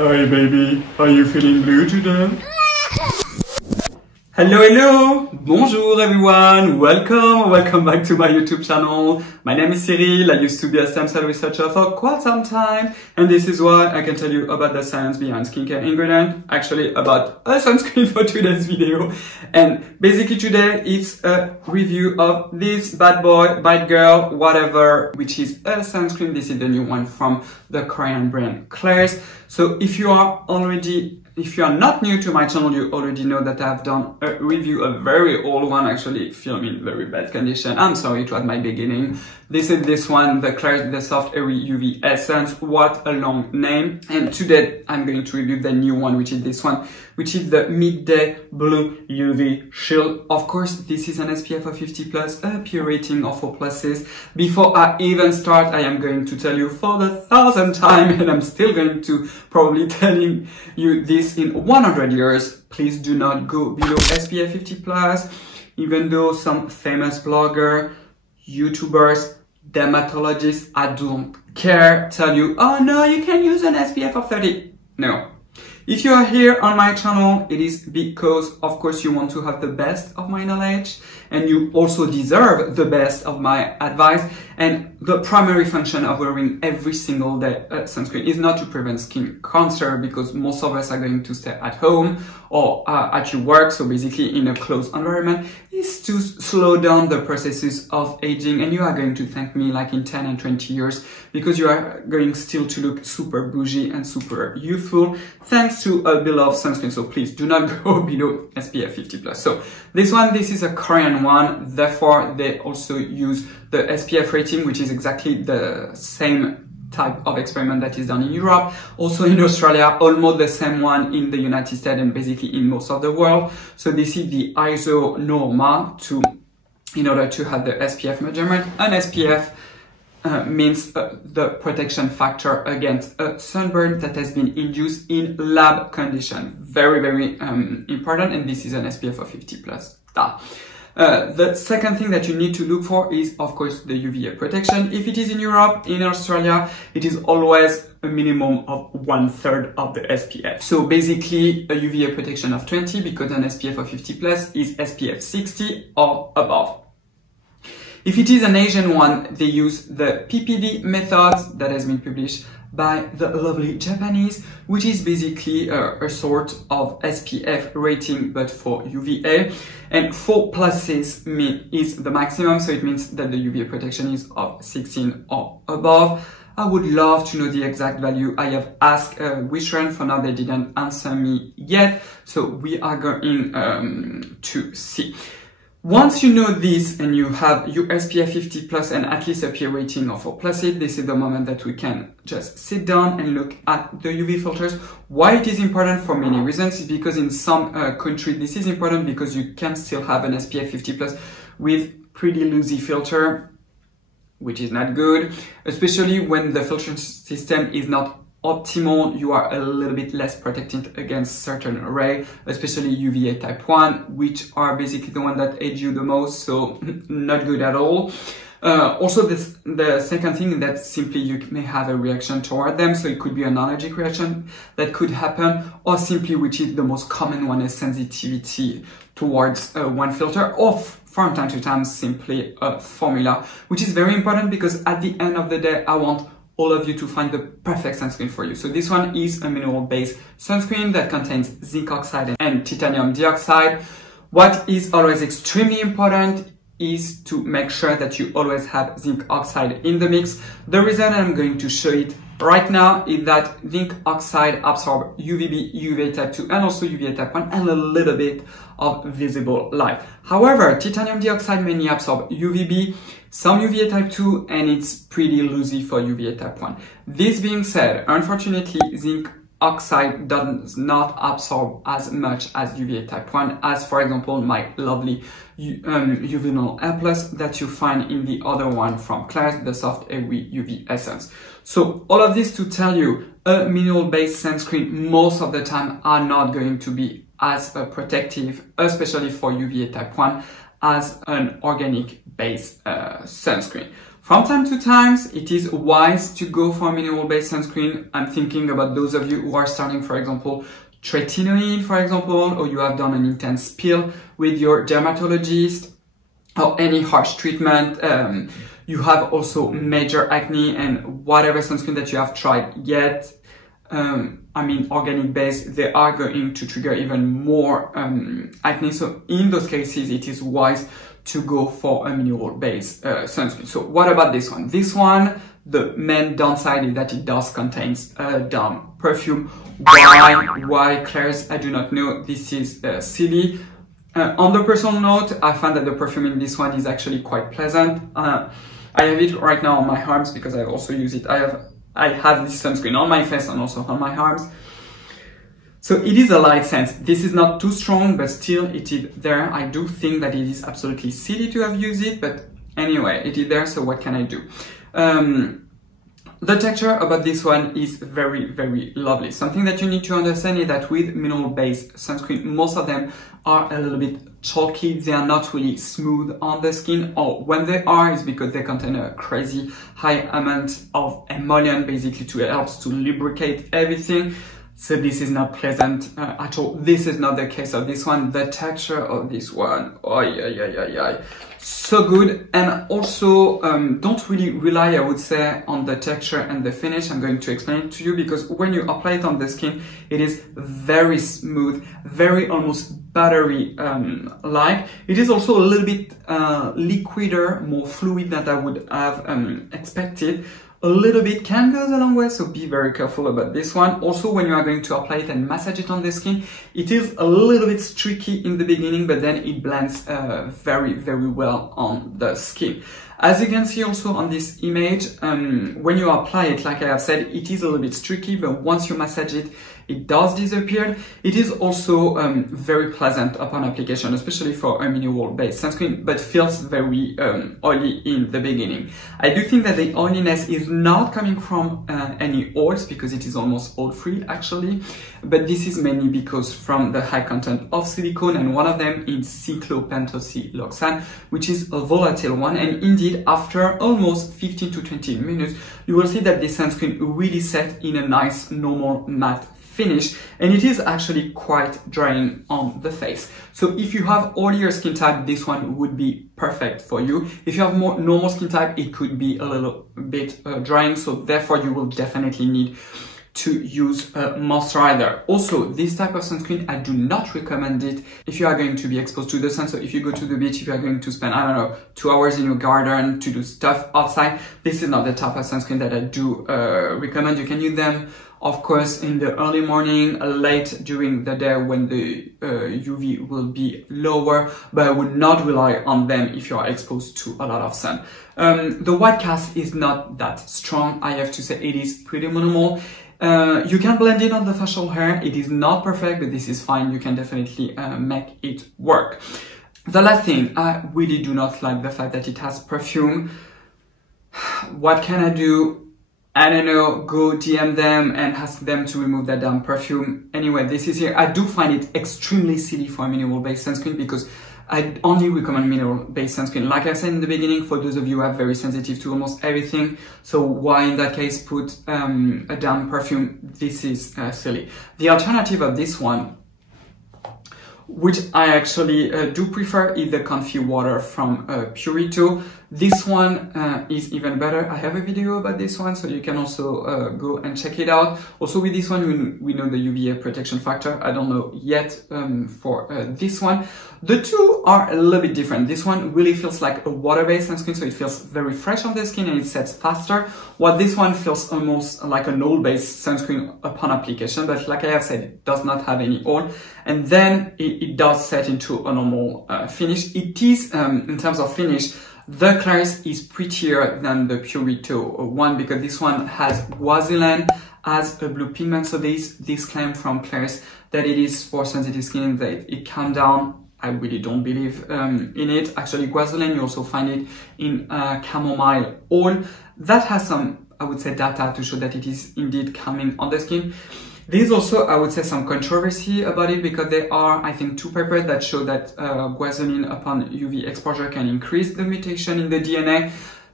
Hi baby, are you feeling blue today? Hello, bonjour everyone, welcome back to my YouTube channel. My name is Cyril, I used to be a stem cell researcher for quite some time, and this is why I can tell you about the science behind skincare ingredient, actually about a sunscreen for today's video. And basically today it's a review of this bad boy, bad girl, whatever, which is a sunscreen. This is the new one from the Korean brand Klairs. So if you are not new to my channel, you already know that I've done a review, a very old one, actually filmed in very bad condition. I'm sorry, it was my beginning. This is this one, the Klairs, the Soft Airy UV Essence. What a long name. And today I'm going to review the new one, which is this one, which is the Midday Blue UV Shield. Of course, this is an SPF of 50 plus, a PA rating of 4+. Before I even start, I am going to tell you for the 1,000th time, and I'm still going to probably telling you this in 100 years, please do not go below SPF 50 plus, even though some famous blogger, YouTubers, dermatologists, I don't care, tell you, oh no, you can use an SPF of 30. No. If you are here on my channel, it is because, of course, you want to have the best of my knowledge, and you also deserve the best of my advice. And the primary function of wearing every single day sunscreen is not to prevent skin cancer, because most of us are going to stay at home or at your work, so basically in a closed environment, is to slow down the processes of aging. And you are going to thank me like in 10 and 20 years, because you are going still to look super bougie and super youthful thanks to a beloved sunscreen. So please do not go below SPF 50 plus. So this is a Korean one, therefore they also use the SPF rating, which is exactly the same type of experiment that is done in Europe, also in Australia, almost the same one in the United States, and basically in most of the world. So this is the ISO norma in order to have the SPF measurement. An SPF means the protection factor against a sunburn that has been induced in lab condition. Very, very important, and this is an SPF of 50 plus. The second thing that you need to look for is, of course, the UVA protection. If it is in Europe, in Australia, it is always a minimum of 1/3 of the SPF. So basically a UVA protection of 20, because an SPF of 50 plus is SPF 60 or above. If it is an Asian one, they use the PPD methods that has been published by the lovely Japanese, which is basically a sort of SPF rating, but for UVA. And 4+ is the maximum, so it means that the UVA protection is of 16 or above. I would love to know the exact value. I have asked Wishran, for now they didn't answer me yet, so we are going to see. Once you know this and you have your SPF 50 plus and at least a PA rating of 4+, this is the moment that we can just sit down and look at the UV filters. Why it is important? For many reasons. Is because in some countries this is important, because you can still have an SPF 50 plus with pretty loosey filter, which is not good, especially when the filtration system is not optimal. You are a little bit less protected against certain array, especially UVA type 1, which are basically the one that age you the most, so not good at all. Also, the second thing that simply you may have a reaction toward them, so it could be an allergic reaction that could happen, or simply, which is the most common one, is sensitivity towards one filter, or from time to time simply a formula, which is very important, because at the end of the day I want all of you to find the perfect sunscreen for you. So this one is a mineral-based sunscreen that contains zinc oxide and titanium dioxide. What is always extremely important is to make sure that you always have zinc oxide in the mix. The reason I'm going to show it right now is that zinc oxide absorbs UVB, UVA type 2 and also UVA type 1 and a little bit of visible light. However, titanium dioxide mainly absorbs UVB, some UVA type 2, and it's pretty loosey for UVA type 1. This being said, unfortunately, zinc oxide does not absorb as much as UVA type 1 as, for example, my lovely Uvinol A+ that you find in the other one from Klairs, the Soft Airy UV Essence. So all of this to tell you, a mineral-based sunscreen most of the time are not going to be as protective, especially for UVA type 1, as an organic-based sunscreen. From time to time, it is wise to go for a mineral-based sunscreen. I'm thinking about those of you who are starting, for example, tretinoin, for example, or you have done an intense peel with your dermatologist or any harsh treatment. You have also major acne, and whatever sunscreen that you have tried yet, I mean organic based, they are going to trigger even more acne. So in those cases, it is wise to go for a mineral based sunscreen. So what about this one? This one, the main downside is that it does contain dumb perfume. Why, Claire's? I do not know. This is silly. On the personal note, I find that the perfume in this one is actually quite pleasant. I have it right now on my arms because I also use it. I have this sunscreen on my face and also on my arms. So it is a light scent. This is not too strong, but still it is there. I do think that it is absolutely silly to have used it, but anyway, it is there, so what can I do? The texture about this one is very, very lovely. Something that you need to understand is that with mineral-based sunscreen, most of them are a little bit chalky. They are not really smooth on the skin, or when they are, it's because they contain a crazy high amount of emollient, basically to help to lubricate everything. So this is not pleasant at all. This is not the case of this one. The texture of this one, oh yeah, so good. And also don't really rely, I would say, on the texture and the finish. I'm going to explain it to you, because when you apply it on the skin, it is very smooth, very almost buttery like. It is also a little bit liquider, more fluid than I would have expected. A little bit can go a long way, so be very careful about this one. Also, when you are going to apply it and massage it on the skin, it is a little bit streaky in the beginning, but then it blends very, very well on the skin. As you can see also on this image, when you apply it, like I have said, it is a little bit streaky, but once you massage it, it does disappear. It is also very pleasant upon application, especially for a mineral-based sunscreen, but feels very oily in the beginning. I do think that the oiliness is not coming from any oils, because it is almost oil-free actually, but this is mainly because from the high content of silicone, and one of them is cyclopentosiloxane, which is a volatile one. And indeed, after almost 15 to 20 minutes, you will see that the sunscreen really set in a nice normal matte finish, and it is actually quite drying on the face. So if you have oilier skin type, this one would be perfect for you. If you have more normal skin type, it could be a little bit drying, so therefore you will definitely need to use a moisturizer. Also, this type of sunscreen, I do not recommend it if you are going to be exposed to the sun. So if you go to the beach, if you are going to spend, I don't know, 2 hours in your garden to do stuff outside, this is not the type of sunscreen that I do recommend. You can use them, of course, in the early morning, late during the day when the UV will be lower, but I would not rely on them if you are exposed to a lot of sun. The white cast is not that strong. I have to say it is pretty minimal. You can blend it on the facial hair. It is not perfect, but this is fine. You can definitely make it work. The last thing, I really do not like the fact that it has perfume. What can I do? I don't know, go DM them and ask them to remove that damn perfume. Anyway, this is here. I do find it extremely silly for a mineral-based sunscreen, because I only recommend mineral-based sunscreen. Like I said in the beginning, for those of you who are very sensitive to almost everything, so why in that case put a damn perfume? This is silly. The alternative of this one, which I actually do prefer, is the Comfy Water from Purito. This one is even better. I have a video about this one, so you can also go and check it out. Also with this one, we know the UVA protection factor. I don't know yet for this one. The two are a little bit different. This one really feels like a water-based sunscreen, so it feels very fresh on the skin and it sets faster. While this one feels almost like an oil-based sunscreen upon application, but like I have said, it does not have any oil. And then it does set into a normal finish. It is, in terms of finish, the Claire's is prettier than the Purito one, because this one has guasoline as a blue pigment. So this claim from Claire's that it is for sensitive skin, that it calms down. I really don't believe in it. Actually, guasoline, you also find it in chamomile oil. That has some, I would say, data to show that it is indeed calming on the skin. There's also, I would say, some controversy about it, because there are, I think, 2 papers that show that guasoline upon UV exposure can increase the mutation in the DNA.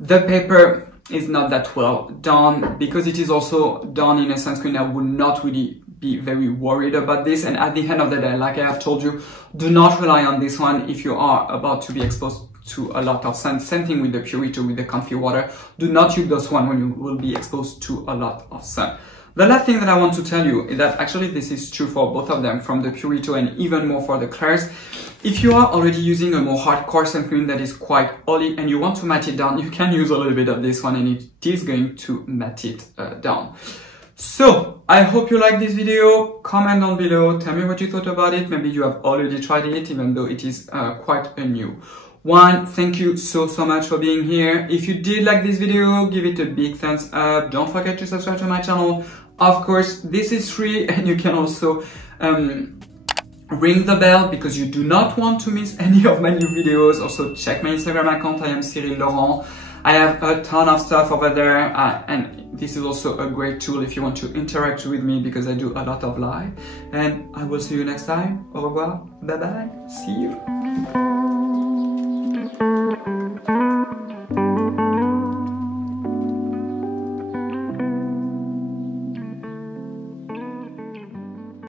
The paper is not that well done because it is also done in a sunscreen. I would not really be very worried about this. And at the end of the day, like I have told you, do not rely on this one if you are about to be exposed to a lot of sun. Same thing with the Purito, with the Comfy Water. Do not use this one when you will be exposed to a lot of sun. The last thing that I want to tell you is that actually this is true for both of them, from the Purito and even more for the Klairs. If you are already using a more hardcore sunscreen that is quite oily and you want to matte it down, you can use a little bit of this one and it is going to matte it down. So I hope you like this video. Comment down below, tell me what you thought about it. Maybe you have already tried it, even though it is quite a new one. Thank you so much for being here. If you did like this video, give it a big thumbs up. Don't forget to subscribe to my channel. Of course, this is free and you can also ring the bell because you do not want to miss any of my new videos. Also check my Instagram account, I am Cyril Laurent. I have a ton of stuff over there and this is also a great tool if you want to interact with me because I do a lot of live. And I will see you next time. Au revoir, bye bye, see you.